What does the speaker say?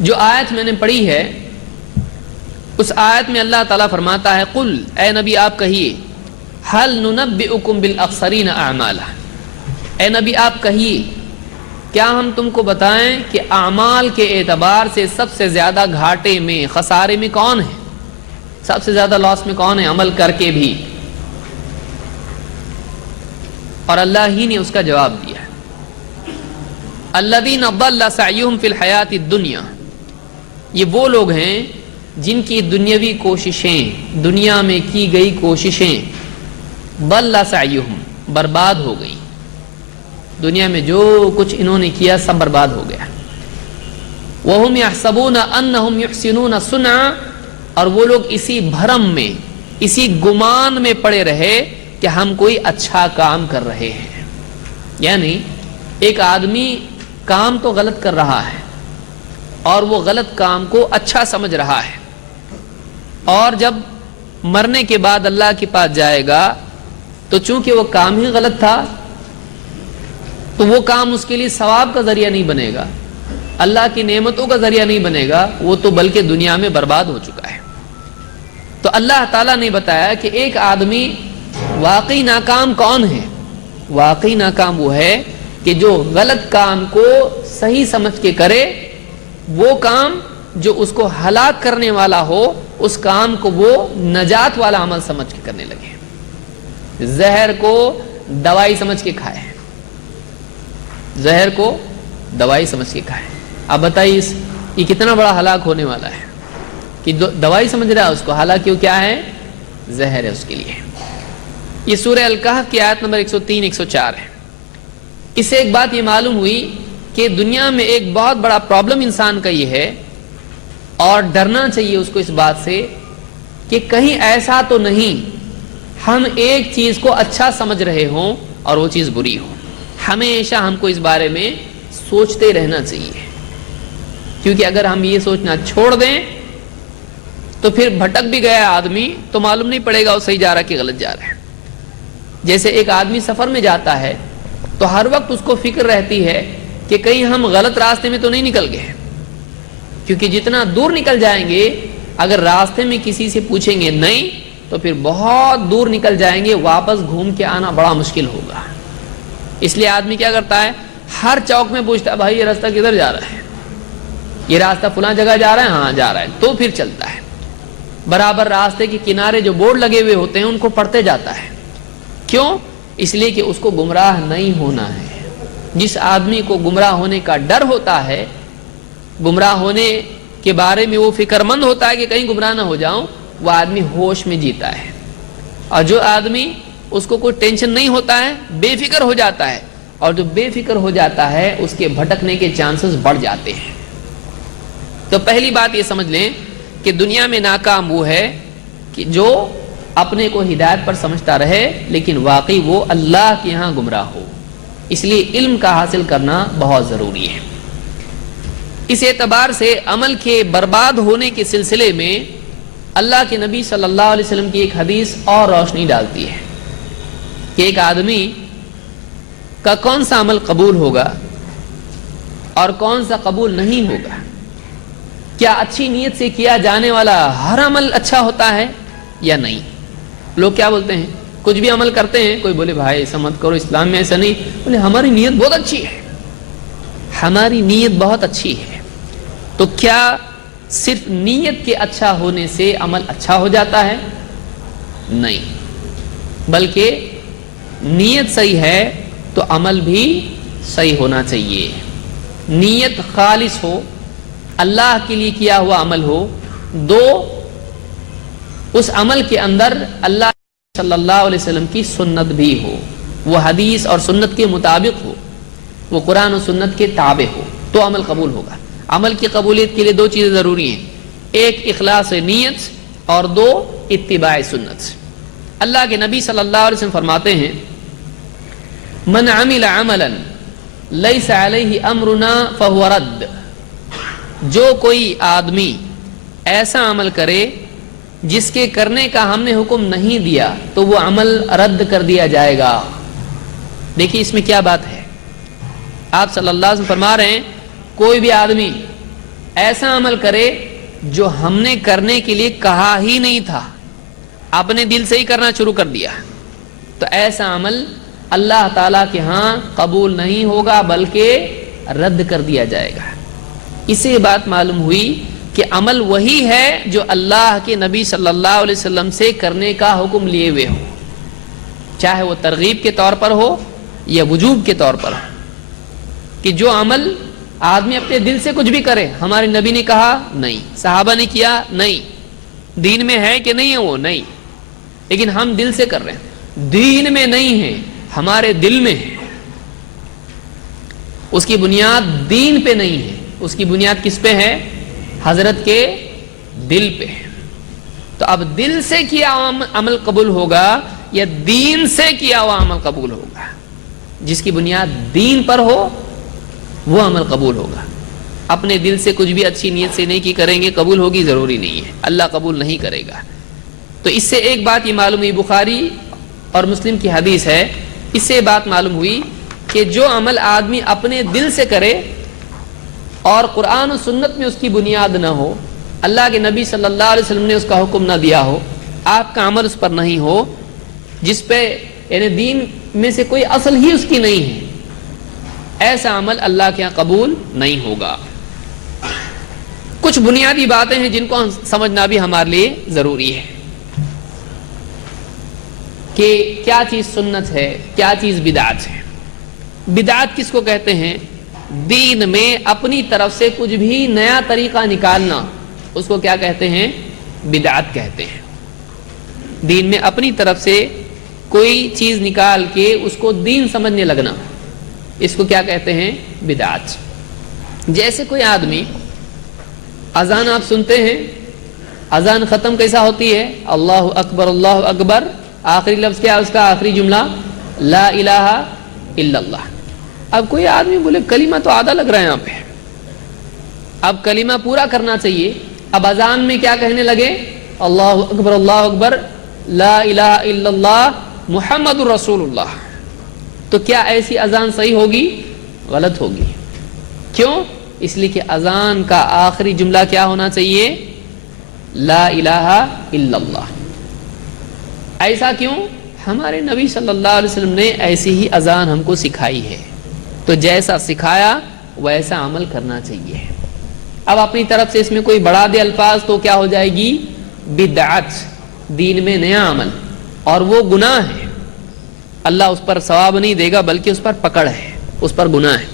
جو آیت میں نے پڑھی ہے اس آیت میں اللہ تعالیٰ فرماتا ہے قل، اے نبی آپ کہیے، هل ننبئکم بالاخسرین اعمالا، اے نبی آپ کہیے کیا ہم تم کو بتائیں کہ اعمال کے اعتبار سے سب سے زیادہ گھاٹے میں، خسارے میں کون ہے، سب سے زیادہ لاس میں کون ہے عمل کر کے بھی؟ اور اللہ ہی نے اس کا جواب دیا، الذین ضل سعیہم فی الحیات الدنیا، یہ وہ لوگ ہیں جن کی دنیاوی کوششیں، دنیا میں کی گئی کوششیں، ضل سعیہم، برباد ہو گئی، دنیا میں جو کچھ انہوں نے کیا سب برباد ہو گیا، وہم یحسبون انہم یحسنون صنعا، اور وہ لوگ اسی بھرم میں، اسی گمان میں پڑے رہے کہ ہم کوئی اچھا کام کر رہے ہیں۔ یعنی ایک آدمی کام تو غلط کر رہا ہے اور وہ غلط کام کو اچھا سمجھ رہا ہے، اور جب مرنے کے بعد اللہ کے پاس جائے گا تو چونکہ وہ کام ہی غلط تھا تو وہ کام اس کے لیے ثواب کا ذریعہ نہیں بنے گا، اللہ کی نعمتوں کا ذریعہ نہیں بنے گا، وہ تو بلکہ دنیا میں برباد ہو چکا ہے۔ تو اللہ تعالیٰ نے بتایا کہ ایک آدمی واقعی ناکام کون ہے؟ واقعی ناکام وہ ہے کہ جو غلط کام کو صحیح سمجھ کے کرے، وہ کام جو اس کو ہلاک کرنے والا ہو اس کام کو وہ نجات والا عمل سمجھ کے کرنے لگے، زہر کو دوائی سمجھ کے کھائے، زہر کو دوائی سمجھ کے کھائے۔ اب بتائیے یہ کتنا بڑا ہلاک ہونے والا ہے کہ دوائی سمجھ رہا ہے اس کو، حالانکہ وہ کیا ہے؟ زہر ہے اس کے لیے۔ یہ سورہ الکہف کی آیت نمبر 103 104 ہے۔ اس سے ایک بات یہ معلوم ہوئی کہ دنیا میں ایک بہت بڑا پرابلم انسان کا یہ ہے، اور ڈرنا چاہیے اس کو اس بات سے کہ کہیں ایسا تو نہیں ہم ایک چیز کو اچھا سمجھ رہے ہوں اور وہ چیز بری ہو۔ ہمیشہ ہم کو اس بارے میں سوچتے رہنا چاہیے، کیونکہ اگر ہم یہ سوچنا چھوڑ دیں تو پھر بھٹک بھی گیا آدمی تو معلوم نہیں پڑے گا وہ صحیح جا رہا کہ غلط جا رہا ہے۔ جیسے ایک آدمی سفر میں جاتا ہے تو ہر وقت اس کو فکر رہتی ہے کہ کہیں ہم غلط راستے میں تو نہیں نکل گئے، کیونکہ جتنا دور نکل جائیں گے اگر راستے میں کسی سے پوچھیں گے نہیں تو پھر بہت دور نکل جائیں گے، واپس گھوم کے آنا بڑا مشکل ہوگا۔ اس لیے آدمی کیا کرتا ہے، ہر چوک میں پوچھتا ہے بھائی یہ راستہ کدھر جا رہا ہے، یہ راستہ فلاں جگہ جا رہا ہے، ہاں جا رہا ہے، تو پھر چلتا ہے۔ برابر راستے کے کنارے جو بورڈ لگے ہوئے ہوتے ہیں ان کو پڑھتے جاتا ہے۔ کیوں؟ اس لیے کہ اس کو گمراہ نہیں ہونا ہے۔ جس آدمی کو گمراہ ہونے کا ڈر ہوتا ہے، گمراہ ہونے کے بارے میں وہ فکر مند ہوتا ہے کہ کہیں گمراہ نہ ہو جاؤں، وہ آدمی ہوش میں جیتا ہے۔ اور جو آدمی اس کو کوئی ٹینشن نہیں ہوتا ہے، بے فکر ہو جاتا ہے، اور جو بے فکر ہو جاتا ہے اس کے بھٹکنے کے چانسز بڑھ جاتے ہیں۔ تو پہلی بات یہ سمجھ لیں کہ دنیا میں ناکام وہ ہے کہ جو اپنے کو ہدایت پر سمجھتا رہے لیکن واقعی وہ اللہ کے ہاں گمراہ ہو۔ اس لیے علم کا حاصل کرنا بہت ضروری ہے۔ اس اعتبار سے عمل کے برباد ہونے کے سلسلے میں اللہ کے نبی صلی اللہ علیہ وسلم کی ایک حدیث اور روشنی ڈالتی ہے کہ ایک آدمی کا کون سا عمل قبول ہوگا اور کون سا قبول نہیں ہوگا۔ کیا اچھی نیت سے کیا جانے والا ہر عمل اچھا ہوتا ہے یا نہیں؟ لوگ کیا بولتے ہیں، کچھ بھی عمل کرتے ہیں، کوئی بولے بھائی ایسا مت کرو، اسلام میں ایسا نہیں، بولے ہماری نیت بہت اچھی ہے، ہماری نیت بہت اچھی ہے۔ تو کیا صرف نیت کے اچھا ہونے سے عمل اچھا ہو جاتا ہے؟ نہیں، بلکہ نیت صحیح ہے تو عمل بھی صحیح ہونا چاہیے۔ نیت خالص ہو، اللہ کے لیے کیا ہوا عمل ہو، دو اس عمل کے اندر اللہ صلی اللہ علیہ وسلم کی سنت بھی ہو، وہ حدیث اور سنت کے مطابق ہو، وہ قرآن و سنت کے تابع ہو، تو عمل قبول ہوگا۔ عمل کی قبولیت کے لیے دو چیزیں ضروری ہیں، ایک اخلاص نیت اور دو اتباع سنت۔ اللہ کے نبی صلی اللہ علیہ وسلم فرماتے ہیں من عمل عملا لیس علیہ امرنا فہو رد، جو کوئی آدمی ایسا عمل کرے جس کے کرنے کا ہم نے حکم نہیں دیا تو وہ عمل رد کر دیا جائے گا۔ دیکھیے اس میں کیا بات ہے، آپ صلی اللہ علیہ وسلم فرما رہے ہیں کوئی بھی آدمی ایسا عمل کرے جو ہم نے کرنے کے لیے کہا ہی نہیں تھا، اپنے دل سے ہی کرنا شروع کر دیا، تو ایسا عمل اللہ تعالیٰ کے ہاں قبول نہیں ہوگا بلکہ رد کر دیا جائے گا۔ اس سے یہ بات معلوم ہوئی کہ عمل وہی ہے جو اللہ کے نبی صلی اللہ علیہ وسلم سے کرنے کا حکم لیے ہوئے ہو، چاہے وہ ترغیب کے طور پر ہو یا وجوب کے طور پر ہو، کہ جو عمل آدمی اپنے دل سے کچھ بھی کرے، ہمارے نبی نے کہا نہیں، صحابہ نے کیا نہیں، دین میں ہے کہ نہیں ہے وہ نہیں، لیکن ہم دل سے کر رہے ہیں، دین میں نہیں ہے ہمارے دل میں ہے، اس کی بنیاد دین پہ نہیں ہے، اس کی بنیاد کس پہ ہے؟ حضرت کے دل پہ ہے۔ تو اب دل سے کیا ہوا عمل قبول ہوگا یا دین سے کیا ہوا عمل قبول ہوگا؟ جس کی بنیاد دین پر ہو وہ عمل قبول ہوگا۔ اپنے دل سے کچھ بھی اچھی نیت سے نہیں کی کریں گے قبول ہوگی، ضروری نہیں ہے، اللہ قبول نہیں کرے گا۔ تو اس سے ایک بات یہ معلوم ہوئی، بخاری اور مسلم کی حدیث ہے، اس سے بات معلوم ہوئی کہ جو عمل آدمی اپنے دل سے کرے اور قرآن و سنت میں اس کی بنیاد نہ ہو، اللہ کے نبی صلی اللہ علیہ وسلم نے اس کا حکم نہ دیا ہو، آپ کا عمل اس پر نہیں ہو، جس پہ یعنی دین میں سے کوئی اصل ہی اس کی نہیں ہے، ایسا عمل اللہ کے یہاں قبول نہیں ہوگا۔ کچھ بنیادی باتیں ہیں جن کو سمجھنا بھی ہمارے لیے ضروری ہے کہ کیا چیز سنت ہے، کیا چیز بدعت ہے۔ بدعت کس کو کہتے ہیں؟ دین میں اپنی طرف سے کچھ بھی نیا طریقہ نکالنا، اس کو کیا کہتے ہیں؟ بدعت کہتے ہیں۔ دین میں اپنی طرف سے کوئی چیز نکال کے اس کو دین سمجھنے لگنا، اس کو کیا کہتے ہیں؟ بدعت۔ جیسے کوئی آدمی اذان آپ سنتے ہیں، اذان ختم کیسا ہوتی ہے؟ اللہ اکبر اللہ اکبر، آخری لفظ کیا ہے اس کا؟ آخری جملہ لا الہ الا اللہ۔ اب کوئی آدمی بولے کلمہ تو آدھا لگ رہا ہے یہاں پہ، اب کلمہ پورا کرنا چاہیے، اب اذان میں کیا کہنے لگے؟ اللہ اکبر لا الہ الا اللہ محمد الرسول اللہ۔ تو کیا ایسی اذان صحیح ہوگی؟ غلط ہوگی۔ کیوں؟ اس لیے کہ اذان کا آخری جملہ کیا ہونا چاہیے؟ لا الہ الا اللہ۔ ایسا کیوں؟ ہمارے نبی صلی اللہ علیہ وسلم نے ایسی ہی اذان ہم کو سکھائی ہے، تو جیسا سکھایا ویسا عمل کرنا چاہیے۔ اب اپنی طرف سے اس میں کوئی بڑھا دے الفاظ تو کیا ہو جائے گی؟ بدعت، دین میں نیا عمل، اور وہ گناہ ہے، اللہ اس پر ثواب نہیں دے گا بلکہ اس پر پکڑ ہے، اس پر گناہ ہے۔